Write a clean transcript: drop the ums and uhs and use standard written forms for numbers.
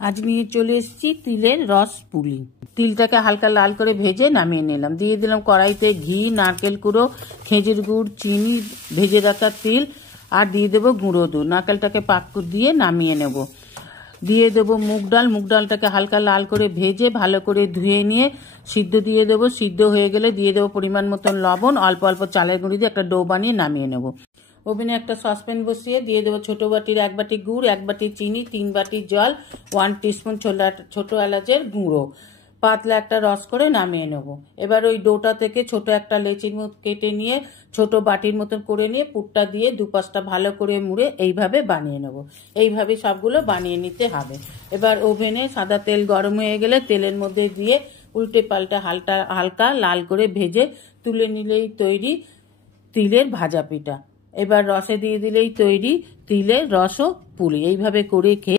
আজ নিয়ে চলে এসেছি তিলের রস পুলি। তিলটাকে হালকা লাল করে ভেজে নামিয়ে নিলাম। দিয়ে দিলাম কড়াইতে ঘি, নারকেল কুড়ো, খেজুর গুড়, চিনি, ভেজে রাখা তিল, আর দিয়ে দেবো গুঁড়ো দুধ। নারকেলটাকে পাক দিয়ে নামিয়ে নেব। দিয়ে দেবো মুগ ডাল। মুগ ডালটাকে হালকা লাল করে ভেজে ভালো করে ধুয়ে নিয়ে সিদ্ধ দিয়ে দেবো। সিদ্ধ হয়ে গেলে দিয়ে দেবো পরিমাণ মতন লবণ, অল্প অল্প চালের গুঁড়ি দিয়ে একটা ডো বানিয়ে নামিয়ে নেব। ওভেনে একটা সসপ্যান বসিয়ে দিয়ে দেবো ছোটো বাটির 1 বাটি গুড়, 1 বাটি চিনি, 3 বাটি জল, 1 টিস্পুন ছোটো এলাচের গুঁড়ো, পাতলা একটা রস করে নামিয়ে নেব। এবার ওই ডোটা থেকে ছোট একটা লেচির মতো কেটে নিয়ে ছোট বাটির মতন করে নিয়ে পুরটা দিয়ে দুপাশটা ভালো করে মুড়ে এইভাবে বানিয়ে নেব। এইভাবে সবগুলো বানিয়ে নিতে হবে। এবার ওভেনে সাদা তেল গরম হয়ে গেলে তেলের মধ্যে দিয়ে উল্টে পাল্টা হালকা লাল করে ভেজে তুলে নিলেই তৈরি তিলের ভাজা পিঠা। এবার রসে দিয়ে দিলেই তৈরি তিলের রস ও পুলি। এইভাবে করে খেয়ে